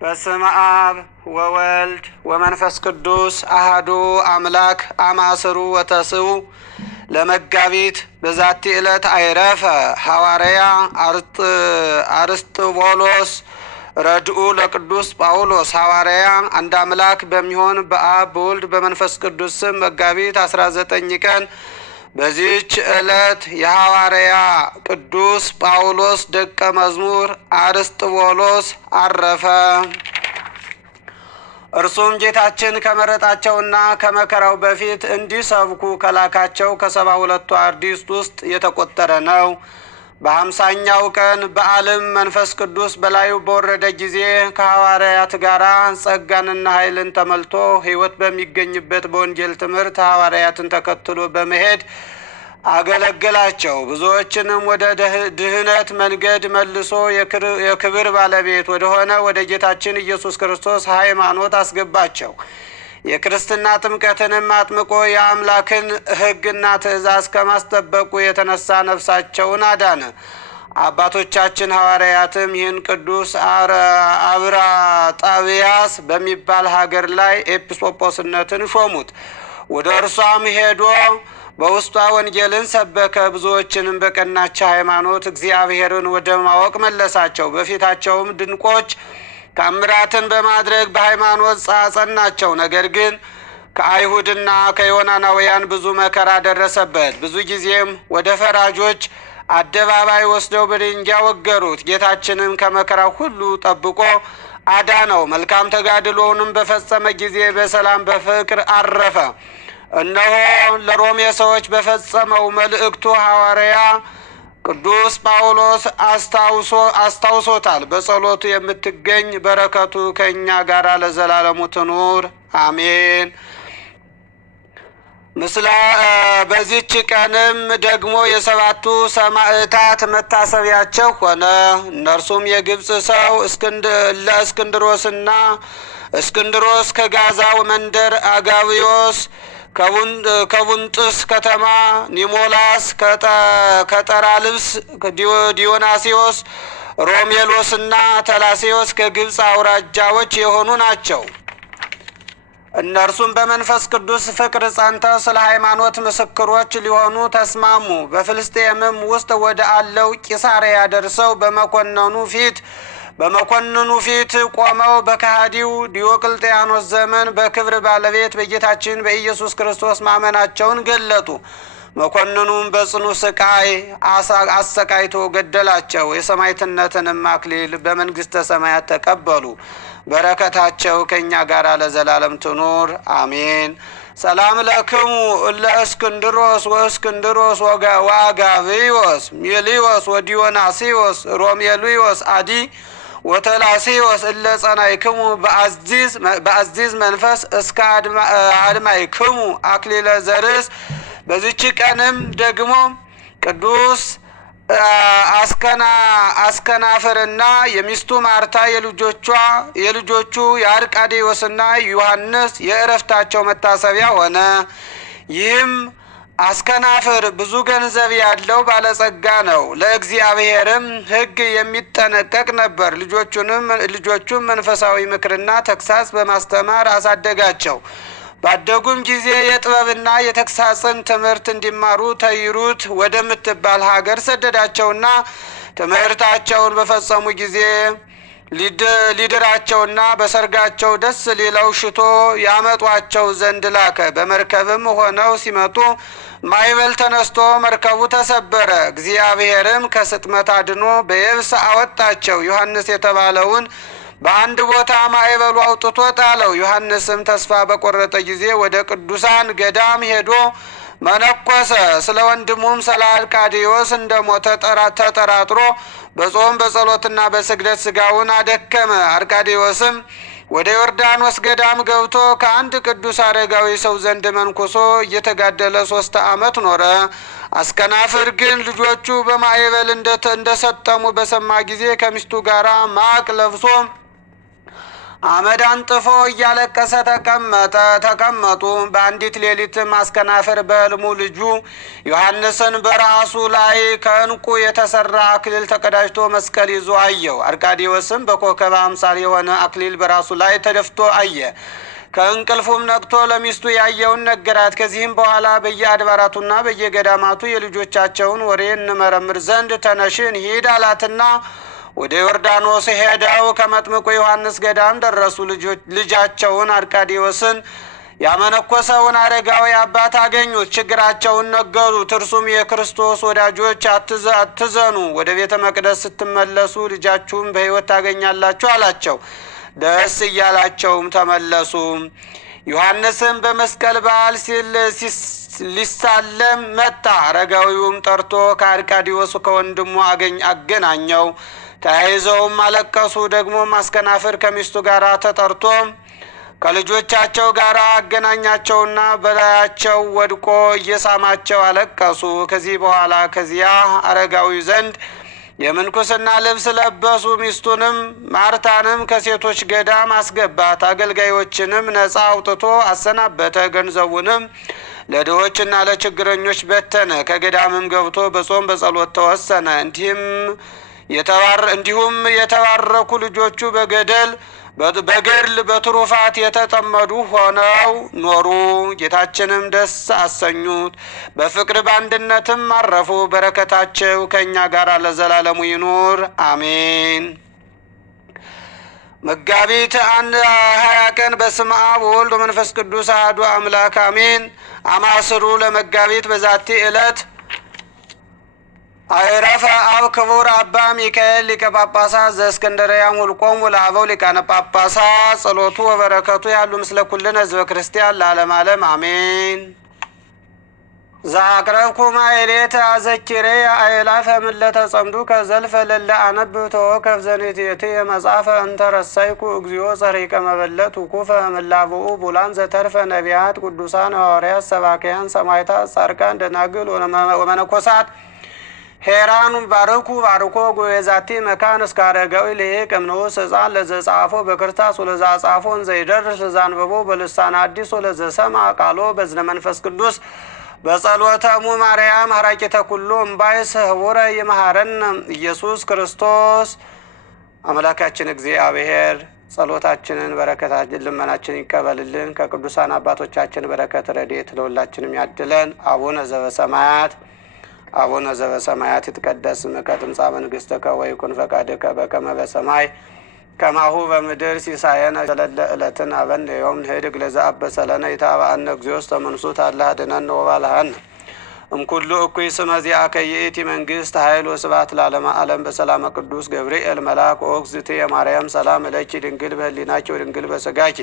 በስመ አብ ወወልድ ወመንፈስ ቅዱስ አሐዱ አምላክ አማስሩ ወተስዑ ለመጋቢት በዛቲ ዕለት አይረፈ ሐዋርያ አርስጥቦሎስ ረድኡ ለቅዱስ ጳውሎስ ሐዋርያ አንድ አምላክ በሚሆን በአብ በወልድ በመንፈስ ቅዱስ ስም መጋቢት 19 ቀን በዚህች ዕለት የሐዋርያ ቅዱስ ጳውሎስ ደቀ መዝሙር አርስጥቦሎስ አረፈ። እርሱም ጌታችን ከመረጣቸውና ከመከራው በፊት እንዲሰብኩ ከላካቸው ከ72 አርድእት ውስጥ የተቆጠረ ነው። በ50ኛው ቀን በዓለም መንፈስ ቅዱስ በላዩ በወረደ ጊዜ ከሐዋርያት ጋር ጸጋንና ኃይልን ተመልቶ ሕይወት በሚገኝበት በወንጌል ትምህርት ሐዋርያትን ተከትሎ በመሄድ አገለገላቸው። ብዙዎችንም ወደ ድህነት መንገድ መልሶ የክብር ባለቤት ወደሆነ ወደ ጌታችን ኢየሱስ ክርስቶስ ሃይማኖት አስገባቸው። የክርስትና ጥምቀትንም አጥምቆ የአምላክን ሕግና ትእዛዝ ከማስጠበቁ የተነሳ ነፍሳቸውን አዳነ። አባቶቻችን ሐዋርያትም ይህን ቅዱስ አብራጣብያስ በሚባል ሀገር ላይ ኤጲስቆጶስነትን ሾሙት። ወደ እርሷም ሄዶ በውስጧ ወንጌልን ሰበከ። ብዙዎችንም በቀናች ሃይማኖት እግዚአብሔርን ወደ ማወቅ መለሳቸው። በፊታቸውም ድንቆች ታምራትን በማድረግ በሃይማኖት ጸናቸው። ነገር ግን ከአይሁድና ከዮናናውያን ብዙ መከራ ደረሰበት። ብዙ ጊዜም ወደ ፈራጆች አደባባይ ወስደው በድንጋይ ወገሩት። ጌታችንም ከመከራው ሁሉ ጠብቆ አዳነው። መልካም ተጋድሎውንም በፈጸመ ጊዜ በሰላም በፍቅር አረፈ። እነሆ ለሮሜ ሰዎች በፈጸመው መልእክቱ ሐዋርያ ቅዱስ ጳውሎስ አስታውሶታል። በጸሎቱ የምትገኝ በረከቱ ከእኛ ጋር ለዘላለሙ ትኑር አሜን። በዚች ቀንም ደግሞ የ7ቱ ሰማዕታት መታሰቢያቸው ሆነ። እነርሱም የግብፅ ሰው ለእስክንድሮስና እስክንድሮስ ከጋዛው መንደር አጋብዮስ ከቡንጥስ ከተማ ኒሞላስ ከጠራልብስ ዲዮናሲዮስ ሮሜሎስና ተላሴዎስ ከግብፅ አውራጃዎች የሆኑ ናቸው። እነርሱም በመንፈስ ቅዱስ ፍቅር ጸንተው ስለ ሃይማኖት ምስክሮች ሊሆኑ ተስማሙ። በፍልስጤምም ውስጥ ወደ አለው ቂሳርያ ደርሰው በመኮንኑ ፊት ቆመው በከሃዲው ዲዮቅልጥያኖስ ዘመን በክብር ባለቤት በጌታችን በኢየሱስ ክርስቶስ ማመናቸውን ገለጡ። መኮንኑም በጽኑ ስቃይ አሰቃይቶ ገደላቸው። የሰማዕትነትንም አክሊል በመንግሥተ ሰማያት ተቀበሉ። በረከታቸው ከእኛ ጋር ለዘላለም ትኑር አሜን። ሰላም ለክሙ እለ እስክንድሮስ ወእስክንድሮስ ወአጋብዮስ ሚሊዮስ ወዲዮናሲዮስ ሮሜልዮስ አዲ ወተላሴዎስ እለ ጸናይክሙ በአዚዝ መንፈስ እስከ አድማይክሙ አክሊለ ዘርስ። በዚች ቀንም ደግሞ ቅዱስ አስከናፍርና የሚስቱ ማርታ የልጆቹ የአርቃዴዎስና ዮሐንስ የእረፍታቸው መታሰቢያ ሆነ። ይህም አስከናፍር ብዙ ገንዘብ ያለው ባለጸጋ ነው። ለእግዚአብሔርም ሕግ የሚጠነቀቅ ነበር። ልጆቹም መንፈሳዊ ምክርና ተግሳጽ በማስተማር አሳደጋቸው። ባደጉም ጊዜ የጥበብና የተግሳጽን ትምህርት እንዲማሩ ተይሩት ወደምትባል ሀገር ሰደዳቸውና ትምህርታቸውን በፈጸሙ ጊዜ ሊድራቸውና በሰርጋቸው ደስ ሊለው ሽቶ ያመጧቸው ዘንድ ላከ። በመርከብም ሆነው ሲመጡ ማዕበል ተነስቶ መርከቡ ተሰበረ። እግዚአብሔርም ከስጥመት አድኖ በየብስ አወጣቸው። ዮሐንስ የተባለውን በአንድ ቦታ ማዕበሉ አውጥቶ ጣለው። ዮሐንስም ተስፋ በቆረጠ ጊዜ ወደ ቅዱሳን ገዳም ሄዶ መነኮሰ። ስለ ወንድሙም ስለ አርቃዴዎስ እንደ ሞተ ተጠራጥሮ በጾም በጸሎትና በስግደት ስጋውን አደከመ። አርቃዴዎስም ወደ ዮርዳኖስ ገዳም ገብቶ ከአንድ ቅዱስ አረጋዊ ሰው ዘንድ መንኩሶ እየተጋደለ 3 ዓመት ኖረ። አስከናፍር ግን ልጆቹ በማዕበል እንደሰጠሙ በሰማ ጊዜ ከሚስቱ ጋር ማቅ ለብሶ አመድ አንጥፎ እያለቀሰ ተቀመጡ። በአንዲት ሌሊት ማስከናፍር በሕልሙ ልጁ ዮሐንስን በራሱ ላይ ከዕንቁ የተሰራ አክሊል ተቀዳጅቶ መስቀል ይዞ አየው። አርቃዴዎስም በኮከብ አምሳል የሆነ አክሊል በራሱ ላይ ተደፍቶ አየ። ከእንቅልፉም ነቅቶ ለሚስቱ ያየውን ነገራት። ከዚህም በኋላ በየአድባራቱና በየገዳማቱ የልጆቻቸውን ወሬ እንመረምር ዘንድ ተነሽ እንሂድ አላትና ወደ ዮርዳኖስ ሄደው ከመጥምቁ ዮሐንስ ገዳም ደረሱ። ልጃቸውን አርቃዴዎስን ያመነኮሰውን አረጋዊ አባት አገኙት። ችግራቸውን ነገሩት። እርሱም የክርስቶስ ወዳጆች አትዘኑ፣ ወደ ቤተ መቅደስ ስትመለሱ ልጃችሁም በሕይወት ታገኛላችሁ አላቸው። ደስ እያላቸውም ተመለሱ። ዮሐንስም በመስቀል በዓል ሊሳለም መጣ። አረጋዊውም ጠርቶ ከአርቃዴዎስ ከወንድሙ አገናኘው። ተያይዘውም አለቀሱ። ደግሞ ማስከናፍር ከሚስቱ ጋር ተጠርቶ ከልጆቻቸው ጋር አገናኛቸውና በላያቸው ወድቆ እየሳማቸው አለቀሱ። ከዚህ በኋላ ከዚያ አረጋዊ ዘንድ የምንኩስና ልብስ ለበሱ። ሚስቱንም ማርታንም ከሴቶች ገዳም አስገባት። አገልጋዮችንም ነፃ አውጥቶ አሰናበተ። ገንዘቡንም ለድሆችና ለችግረኞች በተነ። ከገዳምም ገብቶ በጾም በጸሎት ተወሰነ። እንዲሁም የተባረኩ ልጆቹ በገድል በትሩፋት የተጠመዱ ሆነው ኖሩ። ጌታችንም ደስ አሰኙት። በፍቅር በአንድነትም አረፉ። በረከታቸው ከእኛ ጋር ለዘላለሙ ይኑር አሜን። መጋቢት 20 ቀን በስመ አብ ወወልድ ወመንፈስ ቅዱስ አሐዱ አምላክ አሜን። አማስሩ ለመጋቢት በዛቲ ዕለት አይረፈ አብ ክቡር አባ ሚካኤል ሊቀ ጳጳሳት ዘእስክንድርያ ሙልቆሙ ለአበው ሊቃነ ጳጳሳት ጸሎቱ ወበረከቱ ያሉ ምስለ ኩልነ ሕዝበ ክርስቲያን ለዓለመ ዓለም አሜን። ዘአቅረብኩ ማሕሌተ አዘኪሬ አእላፈ ምለተ ጸምዱ ከዘልፈ ለለ አነብብ ተወከፍ ዘኔቴቴ መጽሐፈ እንተ ረሳይኩ እግዚኦ ጸሪቀ መበለት ውኩፈ ምላብኡ ቡላን ዘተርፈ ነቢያት ቅዱሳን ሐዋርያት ሰባክያን ሰማዕታት ጻድቃን ደናግል ወመነኮሳት ሄራኑ ባርኮ ጉባኤዛቲ መካን እስከ አረጋዊ ልሂቅ እምንዑስ ሕፃን ለዘጻፎ በክርታስ ወለዘአጻፎን ዘይደርስ ዘአንብቦ በልሳነ አዲስ ወለዘሰምዐ ቃሎ በዝነ መንፈስ ቅዱስ በጸሎተሙ ማርያም ሀራቂተ ኩሉ እምባይስ ህቡረ ይመሃረነ ኢየሱስ ክርስቶስ። አምላካችን እግዚአብሔር ጸሎታችንን በረከታችን ልመናችን ይቀበልልን። ከቅዱሳን አባቶቻችን በረከት ረድኤት ለሁላችንም ያድለን። አቡነ ዘበሰማያት ይትቀደስ ስምከ ትምጻእ መንግሥትከ ወይኩን ፈቃድከ በከመ በሰማይ ከማሁ በምድር ሲሳየነ ዘለለ ዕለትነ ሀበነ ዮም ንኅድግ ለዘአበሰ ለነ ኢታብአነ እግዚኦ ውስተ መንሱት አላ አድኅነነ ወባልሐነ እምኩሉ እኩይ ስመ ዚአከ ይእቲ መንግሥት ኃይል ወስብሐት ለዓለመ ዓለም። በሰላመ ቅዱስ ገብርኤል መልአክ ወእግዝእትየ ማርያም ሰላም እለኪ ድንግል በህሊናኪ ወድንግል በሥጋኪ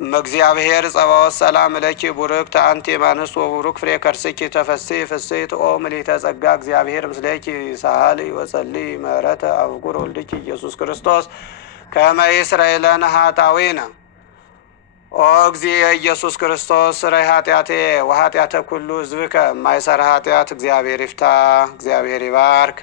እመእግዚአብሔር ጸባኦት ሰላም እለኪ ቡርክት አንቲ እማንስት ወቡሩክ ፍሬ ከርስኪ ተፈሥሒ ፍሥሕት ኦ ምልዕተ ጸጋ እግዚአብሔር ምስሌኪ ሳህሊ ወጸልይ ምህረተ አብኩር ወልድኪ ኢየሱስ ክርስቶስ ከመ ይስረይ ለነ ኃጣውኢነ። ኦ እግዚእ ኢየሱስ ክርስቶስ ስረይ ኃጢአቴ ወኃጢአተ ኩሉ ሕዝብከ የማይሠራ ኃጢአት እግዚአብሔር ይፍታ። እግዚአብሔር ይባርክ።